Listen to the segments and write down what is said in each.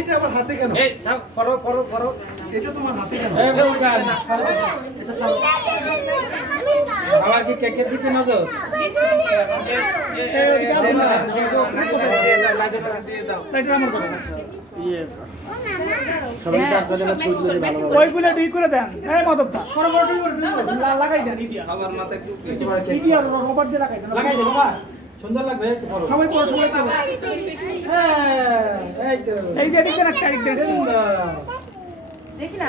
এটা আমার হাতে কেন? এই থাক পড়ো এটা তোমার হাতে কেন? এটা আবার কি কেকে দিতে না তো ওইগুলো দুই করে দেন এই মদতটা লাগাই দেন ইডিয়া আমার মাথায় ইডিয়া রবার দিয়ে লাগাই দেন লাগাই দে বাবা সুন্দর লাগবে একটু পড়ো সবাই পড়ো সবাই পড়ো হ্যাঁ এই তো এই যে দেখেন একটা দেখেন দেখি না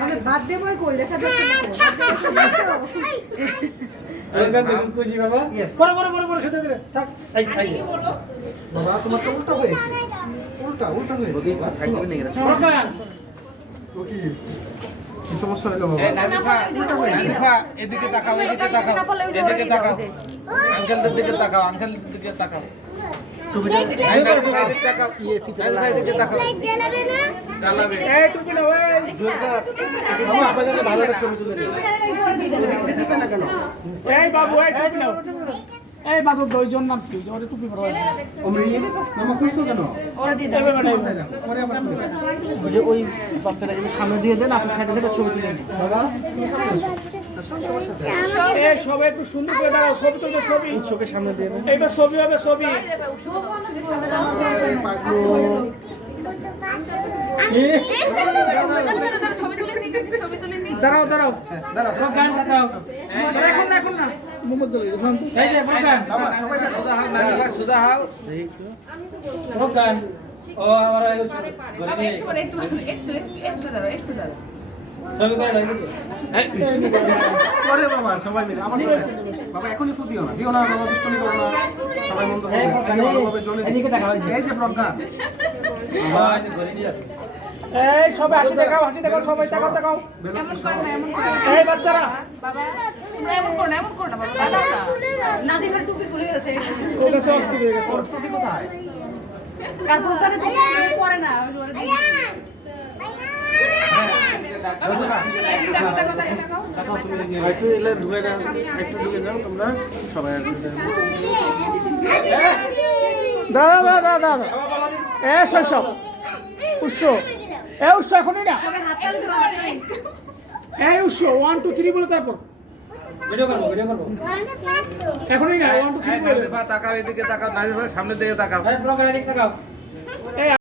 মানে বার্থডে বয় কই দেখা যাচ্ছে ওইখান থেকে খুশি বাবা পড়ো শুধু করে থাক এই বাবা তোমার তো উল্টা হয়েছে। উল্টা হয়েছে। প্রকার ও কি সমস্যা হলো বাবা? এদিকে তাকাও আঙ্কেলদের দিকে তাকাও চালাবে এই টুপি না ওই বাবা আপনাদের ভালো একটা ছবি তুলে নিন। দিতেছে না কেন? এই বাবু এই টুপি নাও এই বাবু দুইজন নাম কি ওরে টুপি পরো অমরি মামা কইছো কেন? ওরা দিয়ে এই ম্যাডাম পরে আবার তুলে। ওই যে ওই বাচ্চাটা এখানে সামনে দিয়ে দেন, আপনি সাইডে সাইডে ছবি তুলে নিন। বাবা এই সবাই একটু সুন্দর করে দাঁড়াও ছবি তুলবে ছবি উৎসকের সামনে দিয়ে দেন। এইবার ছবি হবে ছবি পাগলো দাঁড়াও দাঁড়াও। প্রকার তাকাও এখন না মোহাম্মদ জলিল এই যে প্রকার বাবা সবাই দেখো। সুদা হাও প্রকার ও আমার ঘরে নিয়ে ছবি করে এদিকে পরে বাবা সবাই মিলে আমার সাথে। বাবা এখনই তো দিও না বাবা, দুষ্টুমি করো না। সবাই মন তো এই প্রকার ভালোভাবে চলে দিন। এদিকে তাকাও এই যে প্রজ্ঞা বাবা এই যে ঘরে নিয়ে আসে এই সবাই হাসি দেখাও সবাই তাকাও এই বাচ্চারা নাদিমের টুপি খুলে গেছে ওই কাছে অস্থির হয়ে গেছে ওর টুপি কোথায়? কারণ ওখানে টুপি পরে না ওই ওরে দিয়ে একটু এলে ঢুকে যাও, একটু ঢুকে যাও তোমরা সবাই আসবে। দাদা এ শৈশব উৎস উৎস এখনই না হাত তালি দেবো হাত তালি এই উৎস 1 2 3 বলে তারপর ভিডিও করব এখনই না 1 2 3 বলে তাকাও এদিকে তাকাও নাজির ভাই সামনের দিকে তাকাও এই প্রকার এদিকে তাকাও এই